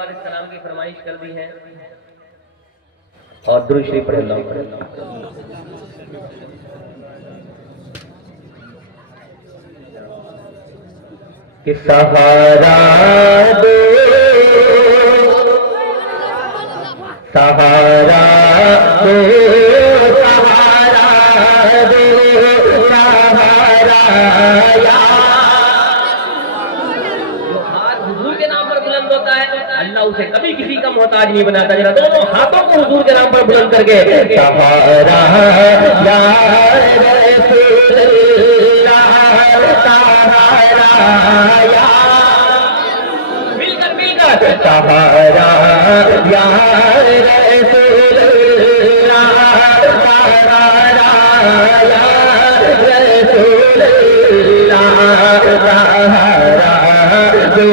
بعد السلام کی فرمائش کر دی ہے اور درود شریف پڑھ اللہ کہ سہارا دو سہارا دو سہارا دو سہارا یا اللہ اسے کبھی کسی کا محتاج نہیں بناتا ذرا دونوں ہاتھوں کو حضور کے نام پر بلند کر کے سہارا یا رسول اللہ سہارا یا مل کر سہارا یا رسول اللہ سہارا یا رسول اللہ سہارا دو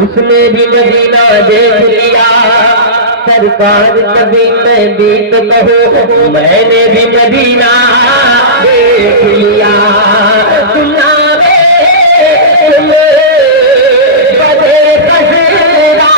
اس نے بھی مدینہ دیکھ لیا سرکار کبھی میں بھی تو کہو میں نے بھی مدینہ دیکھ لیا سنا رے بڑے خسرا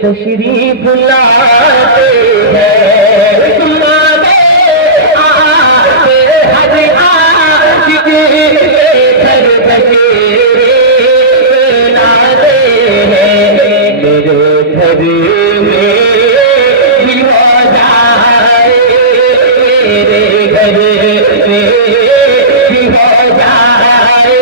تشریف لاتے ہیں تمہارے آتے ہر عاشق کے گھر بسیرے لاتے ہیں میرے گھر میں بھی ہو جائے میرے گھر میں بھی ہو جائے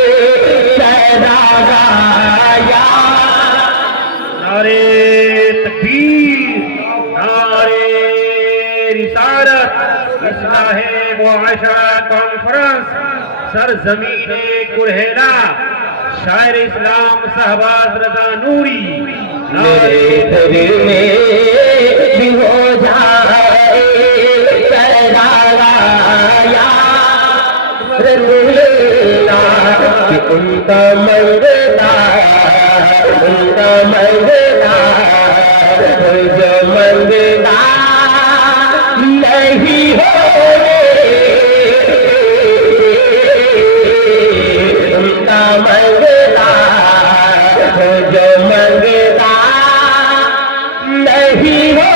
سہارا یا کانفرنس سرزمین کرہیلا شاعر اسلام شہباز رضا نوری میرے گھر میں بھی ہو جائے سہارا یا رسول اللہ کہ ان کا منگتا جو منگتا نہیں ہو جو منگتا نہیں ہو ان کا منگتا جو منگتا نہیں ہو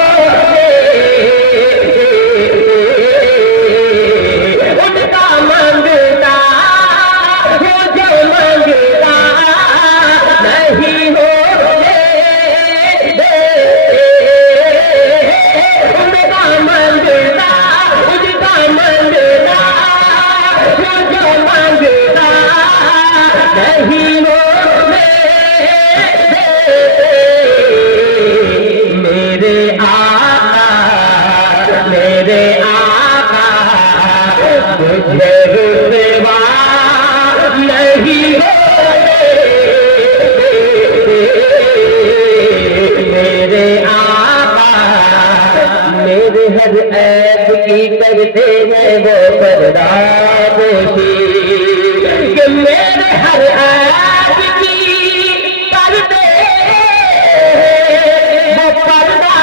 میرے ہر عیب کی کرتے ہیں وہ پردہ پوشی، کہ میرے ہر عیب کی کرتے ہیں وہ پردہ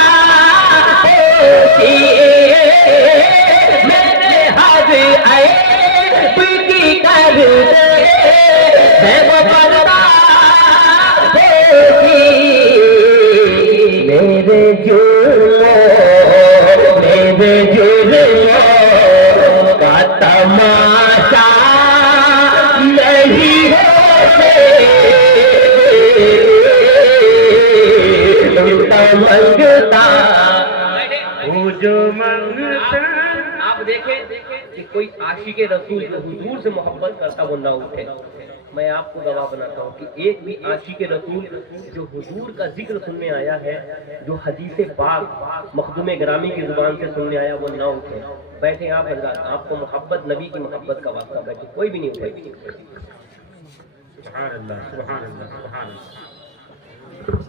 پوشی، میرے ہر عیب کی کرتے ہیں وہ پردہ پوشی، میرے جرموں کا تماشا نہیں ہوتے، منگتا وہ جو منگتا۔ آپ دیکھیں کہ کوئی عاشق رسول جو حضور سے محبت کرتا وہ نہ اٹھے۔ میں آپ کو گواہ بناتا ہوں کہ ایک بھی عاشق رسول جو حضور کا ذکر سننے آیا ہے، جو حدیث پاک مخدوم گرامی کی زبان سے سننے آیا، وہ نہ اٹھے۔ بیٹھے آپ حضرات، آپ کو محبت نبی کی محبت کا واسطہ، بیٹھے، کوئی بھی نہیں اٹھے۔ سبحان اللہ، سبحان اللہ، سبحان اللہ۔